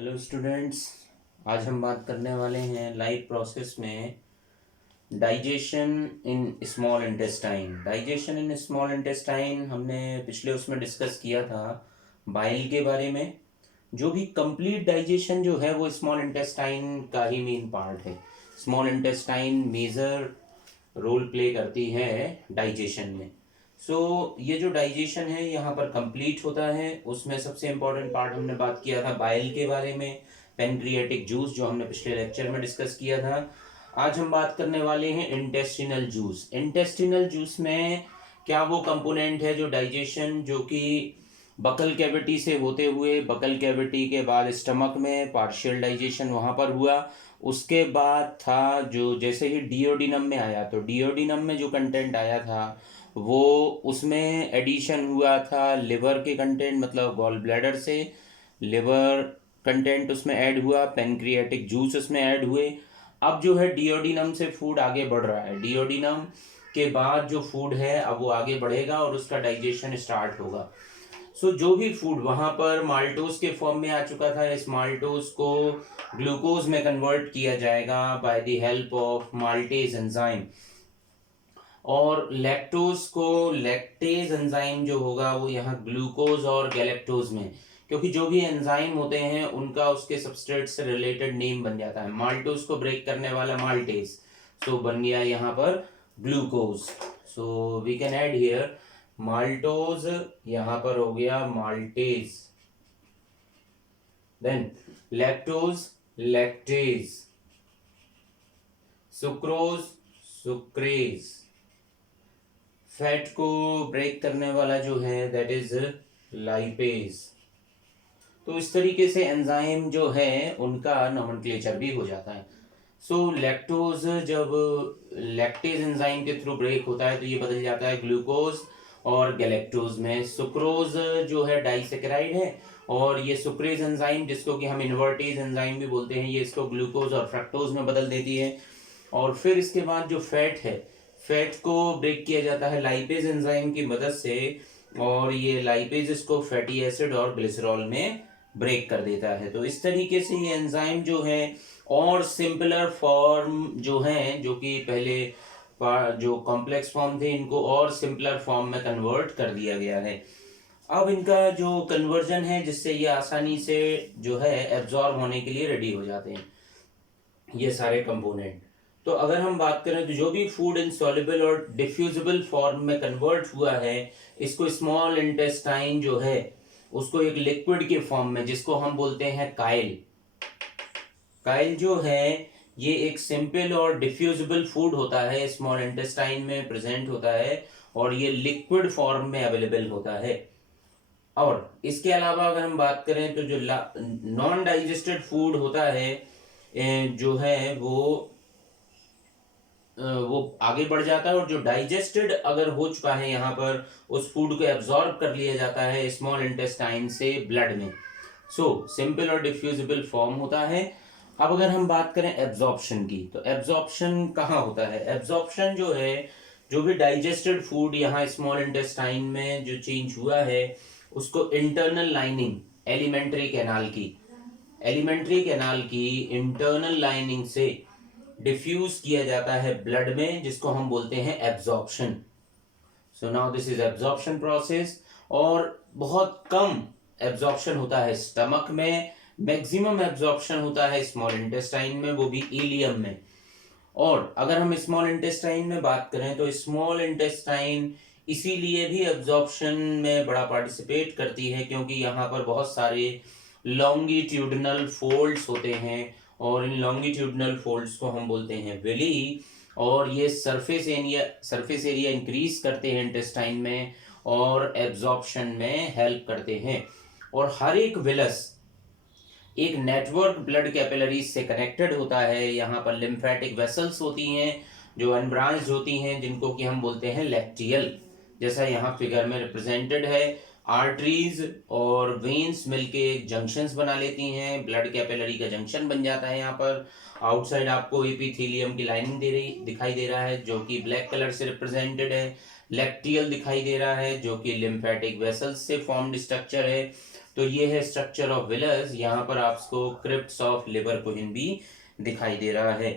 Hello students. आज हम बात करने वाले हैं लाइफ प्रोसेस में digestion in small intestine. Digestion in small intestine हमने पिछले उसमें डिस्कस किया था बाइल के बारे में। जो भी कंप्लीट डाइजेशन जो है वो स्मॉल इंटेस्टाइन का ही मेन पार्ट है। Small intestine major role play करती है डाइजेशन में। ये जो डाइजेशन है यहाँ पर कंप्लीट होता है। उसमें सबसे इम्पोर्टेंट पार्ट हमने बात किया था बाइल के बारे में, पेनक्रियाटिक जूस, जो हमने पिछले लेक्चर में डिस्कस किया था। आज हम बात करने वाले हैं इंटेस्टिनल जूस। इंटेस्टिनल जूस में क्या वो कंपोनेंट है जो डाइजेशन, जो कि बकल कैविटी से होते हुए बकल कैविटी के बाद स्टमक में पार्शियल डाइजेशन वहाँ पर हुआ। उसके बाद था जो जैसे ही डिओडिनम में आया, तो डिओडिनम में जो कंटेंट आया था वो उसमें एडिशन हुआ था लिवर के कंटेंट, मतलब गॉल ब्लैडर से लिवर कंटेंट उसमें ऐड हुआ, पेनक्रियाटिक जूस उसमें ऐड हुए। अब जो है डिओडिनम से फूड आगे बढ़ रहा है, डिओडिनम के बाद जो फूड है अब वो आगे बढ़ेगा और उसका डाइजेशन स्टार्ट होगा। जो भी फूड वहां पर माल्टोज के फॉर्म में आ चुका था, इस माल्टोज को ग्लूकोज में कन्वर्ट किया जाएगा by the help of maltase enzyme, और लैक्टोज को लैक्टेज एंजाइम जो होगा वो यहाँ ग्लूकोज और गैलेक्टोज में, क्योंकि जो भी एंजाइम होते हैं उनका उसके सबस्ट्रेट से रिलेटेड नेम बन जाता है। माल्टोज को ब्रेक करने वाला माल्टेज, बन गया यहाँ पर glucose. We can add here maltose, यहाँ पर हो गया maltase, then lactose lactase, sucrose sucrase, fat को ब्रेक करने वाला जो है दैट इज लाइपेज। तो इस तरीके से एंजाइम जो है उनका नोमेनक्लेचर भी हो जाता है। लैक्टोज जब लैक्टेज एंजाइम के थ्रू ब्रेक होता है तो ये बदल जाता है ग्लूकोज और गैलेक्टोज में। सुक्रोज जो है डाइसेकेराइड है, और ये सुक्रेज एंजाइम जिसको कि हम इन्वर्टेज एंजाइम भी बोलते हैं, ये इसको ग्लूकोज और फ्रक्टोज में बदल देती है। और फिर इसके बाद जो फैट है, फैट को ब्रेक किया जाता है लाइपेज एंजाइम की मदद से, और ये लाइपेज इसको फैटी एसिड और ग्लिसरॉल में ब्रेक कर देता है। तो इस तरीके से ये एंजाइम जो है और सिंपलर फॉर्म जो है, जो कि पहले जो कॉम्प्लेक्स फॉर्म थे, इनको और सिंपलर फॉर्म में कन्वर्ट कर दिया गया है। अब इनका जो कन्वर्जन है जिससे ये आसानी से जो है एब्जॉर्ब होने के लिए रेडी हो जाते हैं ये सारे कंपोनेंट। तो अगर हम बात करें तो जो भी फूड इनसॉल्युबल और डिफ्यूजिबल फॉर्म में कन्वर्ट हुआ है, इसको स्मॉल इंटेस्टाइन जो है उसको एक लिक्विड के फॉर्म में, जिसको हम बोलते हैं काइल, काइल जो है ये एक सिंपल और डिफ्यूजिबल फूड होता है, स्मॉल इंटेस्टाइन में प्रेजेंट होता है और ये लिक्विड फॉर्म में अवेलेबल होता है। और इसके अलावा अगर हम बात करें तो जो नॉन डाइजेस्टेड फूड होता है जो है वो आगे बढ़ जाता है, और जो डाइजेस्टेड अगर हो चुका है यहाँ पर उस फूड को एब्जॉर्ब कर लिया जाता है स्मॉल इंटेस्टाइन से ब्लड में। सिंपल और डिफ्यूजिबल फॉर्म होता है। अब अगर हम बात करें एब्जॉर्प्शन की, तो एब्जॉर्प्शन कहाँ होता है? एब्जॉर्प्शन जो है, जो भी डाइजेस्टेड फूड यहाँ स्मॉल इंटेस्टाइन में जो चेंज हुआ है उसको इंटरनल लाइनिंग एलिमेंट्री कैनाल की इंटरनल लाइनिंग से डिफ्यूज किया जाता है ब्लड में, जिसको हम बोलते हैं absorption. Now this is absorption process. और बहुत कम एब्जॉर्प्शन होता है स्टमक में, मैक्सिमम एब्जॉर्प्शन होता है स्मॉल इंटेस्टाइन में, वो भी इलियम में। और अगर हम स्मॉल इंटेस्टाइन में बात करें तो स्मॉल इंटेस्टाइन इसीलिए भी एब्जॉर्प्शन में बड़ा पार्टिसिपेट करती है क्योंकि यहाँ पर बहुत सारे लॉन्गिट्यूडनल फोल्ड्स होते हैं, और इन लॉन्गिट्यूडनल फोल्ड्स को हम बोलते हैं विली, और ये सरफेस एरिया इंक्रीज करते हैं इंटेस्टाइन में और एब्जॉर्प्शन में हेल्प करते हैं। और हर एक विलस एक नेटवर्क ब्लड कैपिलरीज से कनेक्टेड होता है। यहाँ पर लिम्फेटिक वेसल्स होती हैं जो अनब्रांच्ड होती हैं, जिनको कि हम बोलते हैं लैक्टियल, जैसा यहाँ फिगर में रिप्रेजेंटेड है। आर्टरीज और वेन्स मिलके एक जंक्शंस बना लेती हैं, ब्लड कैपिलरी का जंक्शन बन जाता है। यहाँ पर आउटसाइड आपको एपिथेलियम की लाइनिंग दिखाई दे रहा है जो कि ब्लैक कलर से रिप्रेजेंटेड है। लैक्टियल दिखाई दे रहा है जो कि लिम्फेटिक वेसल्स से फॉर्म्ड स्ट्रक्चर है। तो ये है स्ट्रक्चर ऑफ विलस। यहाँ पर आपको क्रिप्ट्स ऑफ लिवर कोहिन भी दिखाई दे रहा है।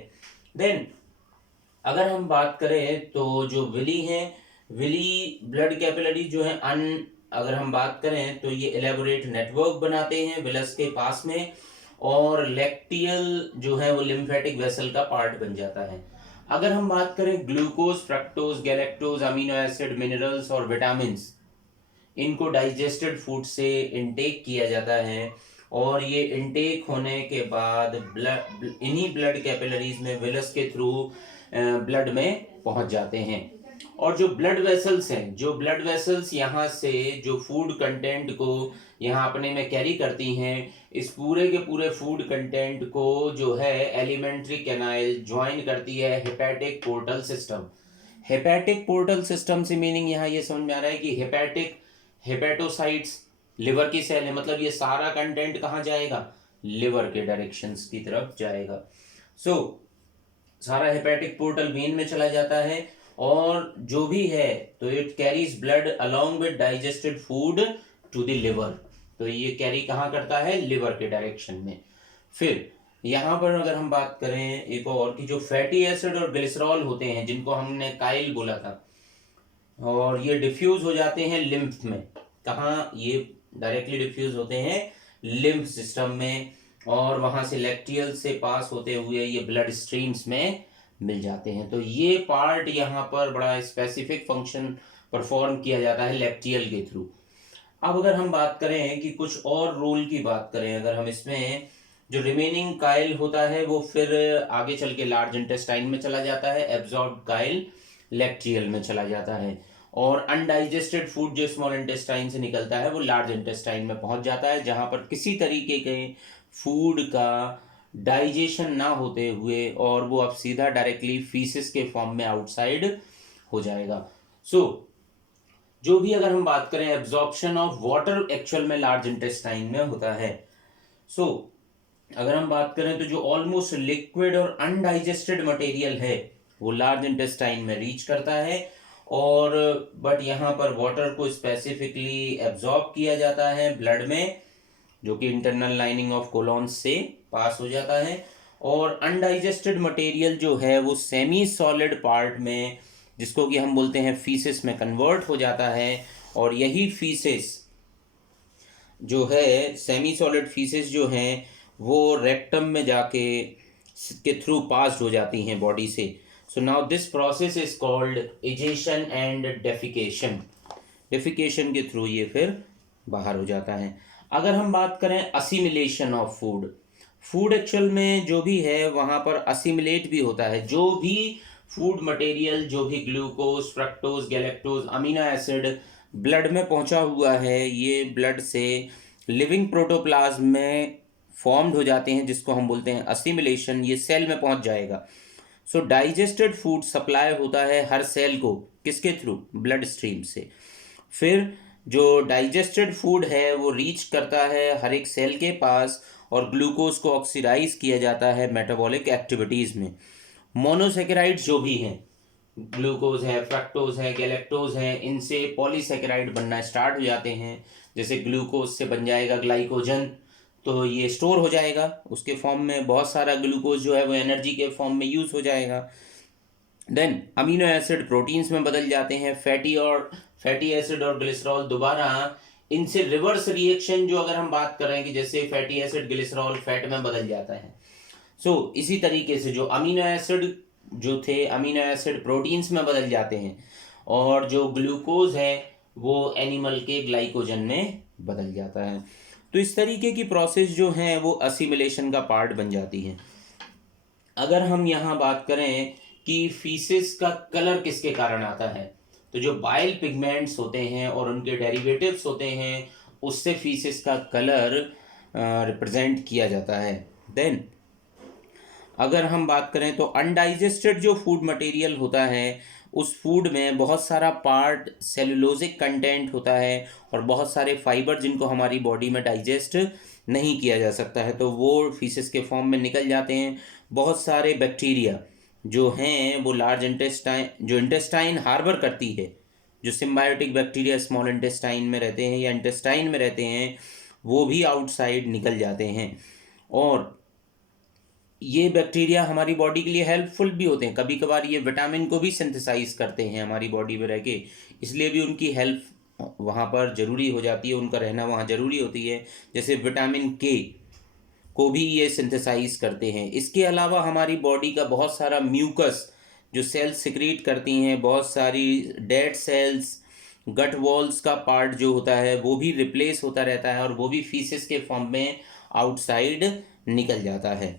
देन अगर हम बात करें तो जो विली है, विली ब्लड कैपिलरी जो है अगर हम बात करें तो ये एलेबोरेट नेटवर्क बनाते हैं विलस के पास में, और लैक्टियल जो है वो लिम्फेटिक वेसल का पार्ट बन जाता है। अगर हम बात करें glucose, fructose, galactose, amino acid, minerals और विटामिन, इनको डाइजेस्टेड फूड से इनटेक किया जाता है, और ये इनटेक होने के बाद इन्हीं ब्लड कैपिलरीज में विलस के थ्रू ब्लड में पहुंच जाते हैं। और जो ब्लड वेसल्स हैं, जो ब्लड वेसल्स यहाँ से जो फूड कंटेंट को यहाँ अपने में कैरी करती हैं, इस पूरे के पूरे फूड कंटेंट को जो है एलिमेंट्री कैनाल ज्वाइन करती है hepatic portal system. Hepatic portal system से मीनिंग यहाँ ये समझ में आ रहा है कि हेपेटोसाइट्स लिवर की सेल है, मतलब ये सारा कंटेंट कहाँ जाएगा, लिवर के डायरेक्शंस की तरफ जाएगा। सारा हेपेटिक पोर्टल वेन में चला जाता है, और जो भी है तो it carries blood along with digested food to the liver. तो ये कैरी कहाँ करता है, लिवर के डायरेक्शन में। फिर यहाँ पर अगर हम बात करें एक और कि जो फैटी एसिड और ग्लिसरॉल होते हैं, जिनको हमने काइल बोला था, और ये डिफ्यूज हो जाते हैं लिम्फ में। कहाँ, ये डायरेक्टली डिफ्यूज होते हैं लिम्फ सिस्टम में, और वहां से लैक्टियल से पास होते हुए ये ब्लड स्ट्रीम्स में मिल जाते हैं। तो ये पार्ट यहाँ पर बड़ा स्पेसिफिक फंक्शन परफॉर्म किया जाता है लैक्टियल के थ्रू। अब अगर हम बात करें कि कुछ और रोल की बात करें, अगर हम इसमें जो रिमेनिंग काइल होता है वो फिर आगे चल के लार्ज इंटेस्टाइन में चला जाता है, एब्जॉर्ब काइल लैक्टियल में चला जाता है, और अनडाइजेस्टेड फूड जो स्मॉल इंटेस्टाइन से निकलता है वो लार्ज इंटेस्टाइन में पहुंच जाता है, जहां पर किसी तरीके के फूड का डाइजेशन ना होते हुए और वो अब सीधा डायरेक्टली फीसिस के फॉर्म में आउटसाइड हो जाएगा। जो भी अगर हम बात करें एब्जॉर्प्शन ऑफ वाटर एक्चुअल में लार्ज इंटेस्टाइन में होता है। अगर हम बात करें तो जो ऑलमोस्ट लिक्विड और अनडाइजेस्टेड मटेरियल है वो लार्ज इंटेस्टाइन में रीच करता है, और बट यहाँ पर वाटर को स्पेसिफिकली एब्जॉर्ब किया जाता है ब्लड में, जो कि इंटरनल लाइनिंग ऑफ कोलॉन से पास हो जाता है, और अनडाइजेस्टेड मटेरियल जो है वो सेमी सॉलिड पार्ट में, जिसको कि हम बोलते हैं फीसिस में कन्वर्ट हो जाता है, और यही फीसिस जो है, सेमी सॉलिड फीसिस जो है वो रेक्टम में जाके के थ्रू पास हो जाती हैं बॉडी से। So now this process is called egestion and defecation. Defecation के थ्रू ये फिर बाहर हो जाता है। अगर हम बात करें असिमिलेशन ऑफ फूड एक्चुअल में जो भी है वहाँ पर असिमिलेट भी होता है। जो भी फूड मटेरियल, जो भी glucose, fructose, galactose, amino acid blood में पहुँचा हुआ है, ये ब्लड से लिविंग प्रोटोप्लाज्म में फॉर्म्ड हो जाते हैं, जिसको हम बोलते हैं असिमिलेशन। ये सेल में पहुँच जाएगा। डाइजेस्टेड फूड सप्लाई होता है हर सेल को, किसके थ्रू, ब्लड स्ट्रीम से। फिर जो डाइजेस्टेड फूड है वो रीच करता है हर एक सेल के पास, और ग्लूकोज को ऑक्सीडाइज किया जाता है मेटाबॉलिक एक्टिविटीज़ में। मोनोसेकेराइड्स जो भी हैं, ग्लूकोज है, फ्रक्टोज है, गैलेक्टोज है, इनसे पॉलीसेकेराइड बनना स्टार्ट हो जाते हैं। जैसे ग्लूकोज से बन जाएगा ग्लाइकोजन, तो ये स्टोर हो जाएगा उसके फॉर्म में, बहुत सारा ग्लूकोज जो है वो एनर्जी के फॉर्म में यूज़ हो जाएगा। देन अमीनो एसिड प्रोटीन्स में बदल जाते हैं। फैटी एसिड और ग्लिसरॉल दोबारा इनसे रिवर्स रिएक्शन, जो अगर हम बात करें कि जैसे फैटी एसिड ग्लिसरॉल फैट में बदल जाता है, इसी तरीके से जो अमीनो एसिड जो थे, अमीनो एसिड प्रोटीन्स में बदल जाते हैं, और जो ग्लूकोज है वो एनिमल के ग्लाइकोजन में बदल जाता है। तो इस तरीके की प्रोसेस जो है वो असिमिलेशन का पार्ट बन जाती है। अगर हम यहाँ बात करें कि फीसिस का कलर किसके कारण आता है, तो जो बाइल पिगमेंट्स होते हैं और उनके डेरिवेटिव्स होते हैं, उससे फीसिस का कलर रिप्रेजेंट किया जाता है। देन अगर हम बात करें तो अनडाइजेस्टेड जो फूड मटेरियल होता है, उस फूड में बहुत सारा पार्ट सेलुलोजिक कंटेंट होता है, और बहुत सारे फाइबर जिनको हमारी बॉडी में डाइजेस्ट नहीं किया जा सकता है, तो वो फीसिस के फॉर्म में निकल जाते हैं। बहुत सारे बैक्टीरिया जो हैं वो लार्ज इंटेस्टाइन हार्बर करती है, जो सिम्बायोटिक बैक्टीरिया स्मॉल इंटेस्टाइन में रहते हैं या इंटेस्टाइन में रहते हैं, वो भी आउटसाइड निकल जाते हैं। और ये बैक्टीरिया हमारी बॉडी के लिए हेल्पफुल भी होते हैं, कभी कभार ये विटामिन को भी सिंथेसाइज करते हैं हमारी बॉडी में रह के, इसलिए भी उनकी हेल्प वहाँ पर ज़रूरी हो जाती है, उनका रहना वहाँ ज़रूरी होती है। जैसे विटामिन के को भी ये सिंथेसाइज करते हैं। इसके अलावा हमारी बॉडी का बहुत सारा म्यूकस जो सेल्स सिक्रीट करती हैं, बहुत सारी डेड सेल्स, गट वॉल्स का पार्ट जो होता है वो भी रिप्लेस होता रहता है, और वो भी फीसिस के फॉर्म में आउटसाइड निकल जाता है।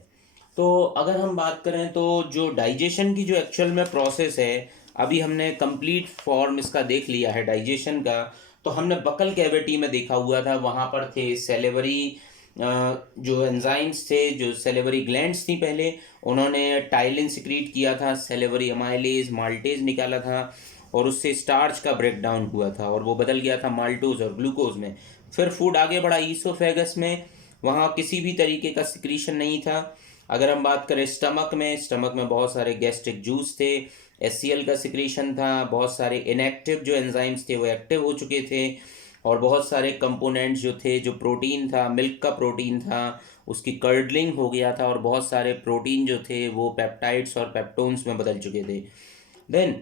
तो अगर हम बात करें तो जो डाइजेशन की जो एक्चुअल में प्रोसेस है, अभी हमने कंप्लीट फॉर्म इसका देख लिया है डाइजेशन का। तो हमने बकल कैविटी में देखा हुआ था, वहाँ पर थे सेलेवरी जो एंजाइम्स थे, जो सेलेवरी ग्लैंड्स थी पहले, उन्होंने टाइलिन सिक्रीट किया था, सेलेवरी अमाइलेज माल्टेज निकाला था, और उससे स्टार्च का ब्रेकडाउन हुआ था और वो बदल गया था माल्टोज और ग्लूकोज में। फिर फूड आगे बढ़ा ईसोफेगस में, वहाँ किसी भी तरीके का सिक्रीशन नहीं था। अगर हम बात करें स्टमक में बहुत सारे गैस्ट्रिक जूस थे, एचसीएल का सिक्रीशन था, बहुत सारे इनएक्टिव जो एंजाइम्स थे वो एक्टिव हो चुके थे, और बहुत सारे कंपोनेंट्स जो थे, जो प्रोटीन था, मिल्क का प्रोटीन था, उसकी कर्डलिंग हो गया था, और बहुत सारे प्रोटीन जो थे वो पेप्टाइड्स और पेप्टोन्स में बदल चुके थे। देन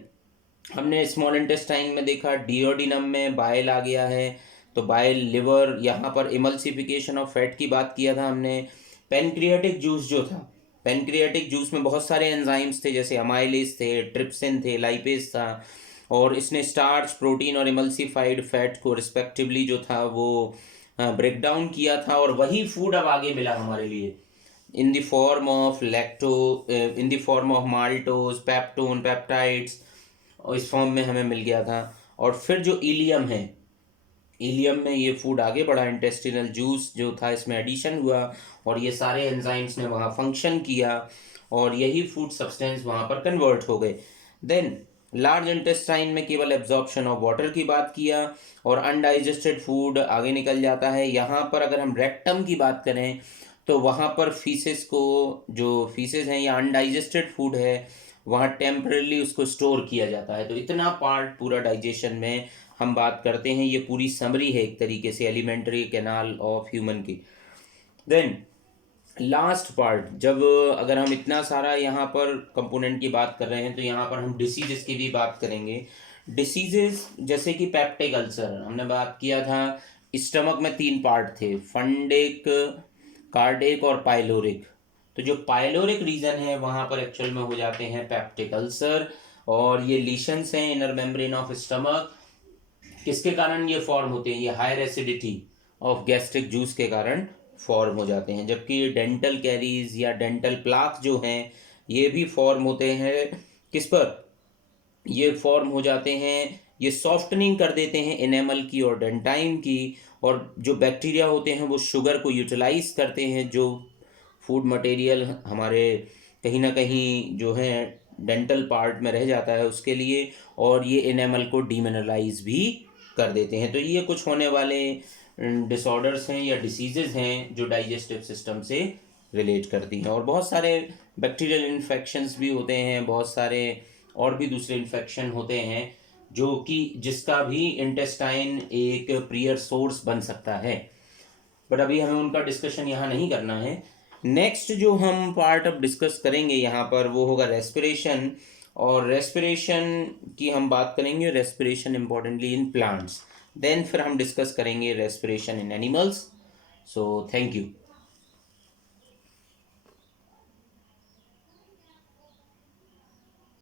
हमने स्मॉल इंटेस्टाइन में देखा, डिओडिनम में बाइल आ गया है, तो बाइल, लिवर, यहाँ पर इमल्सिफिकेशन ऑफ फैट की बात किया था हमने। पेनक्रियाटिक जूस जो था, पेनक्रियाटिक जूस में बहुत सारे एंजाइम्स थे, जैसे अमाइलेज थे, ट्रिप्सिन थे, लाइपेज था, और इसने स्टार्च, प्रोटीन और इमल्सिफाइड फैट को रिस्पेक्टिवली जो था वो ब्रेक डाउन किया था, और वही फूड अब आगे मिला हमारे लिए in the form of in the form of maltose, peptone, peptides, और इस फॉर्म में हमें मिल गया था। और फिर जो इलियम है, इलियम में ये फूड आगे बढ़ा, इंटेस्टिनल जूस जो था इसमें एडिशन हुआ, और ये सारे एंजाइम्स ने वहाँ फंक्शन किया, और यही फूड सब्सटेंस वहाँ पर कन्वर्ट हो गए। देन लार्ज इंटेस्टाइन में केवल एब्जॉर्प्शन ऑफ वाटर की बात किया, और अनडाइजेस्टेड फूड आगे निकल जाता है। यहाँ पर अगर हम रेक्टम की बात करें तो वहाँ पर फीसेस को, जो फीसेस हैं या अनडाइजेस्टेड फूड है, वहाँ टेम्परली उसको स्टोर किया जाता है। तो इतना पार्ट पूरा डाइजेशन में हम बात करते हैं, ये पूरी समरी है एक तरीके से एलिमेंट्री कैनाल ऑफ ह्यूमन की। देन लास्ट पार्ट, जब अगर हम इतना सारा यहाँ पर कंपोनेंट की बात कर रहे हैं तो यहाँ पर हम डिसीजेस की भी बात करेंगे। डिसीजेस जैसे कि पेप्टिक अल्सर, हमने बात किया था, स्टमक में 3 पार्ट थे, फंडिक, कार्डिक और पाइलोरिक। तो जो पाइलोरिक रीजन है वहाँ पर एक्चुअल में हो जाते हैं पेप्टिक अल्सर, और ये लीशंस हैं इनर मेम्ब्रेन ऑफ स्टमक। किसके कारण ये फॉर्म होते हैं? ये higher acidity of gastric juice के कारण फॉर्म हो जाते हैं। जबकि डेंटल कैरीज या डेंटल प्लाक जो हैं ये भी फॉर्म होते हैं, किस पर? ये फॉर्म हो जाते हैं, ये सॉफ्टनिंग कर देते हैं इनेमल की और डेंटाइन की, और जो बैक्टीरिया होते हैं वो शुगर को यूटिलाइज करते हैं, जो फूड मटेरियल हमारे कहीं ना कहीं जो है डेंटल पार्ट में रह जाता है उसके लिए, और ये इनेमल को डीमिनरलाइज भी कर देते हैं। तो ये कुछ होने वाले डिसऑर्डर्स हैं या डिसीजेज हैं जो डाइजेस्टिव सिस्टम से रिलेट करती हैं। और बहुत सारे बैक्टीरियल इन्फेक्शंस भी होते हैं, बहुत सारे और भी दूसरे इन्फेक्शन होते हैं जो कि जिसका भी इंटेस्टाइन एक प्रियर सोर्स बन सकता है, बट अभी हमें उनका डिस्कशन यहाँ नहीं करना है। नेक्स्ट जो हम पार्ट अब डिस्कस करेंगे यहाँ पर वो होगा रेस्पिरेशन, और रेस्पिरेशन की हम बात करेंगे, respiration importantly in plants. Then फिर हम डिस्कस करेंगे respiration in animals. So thank you.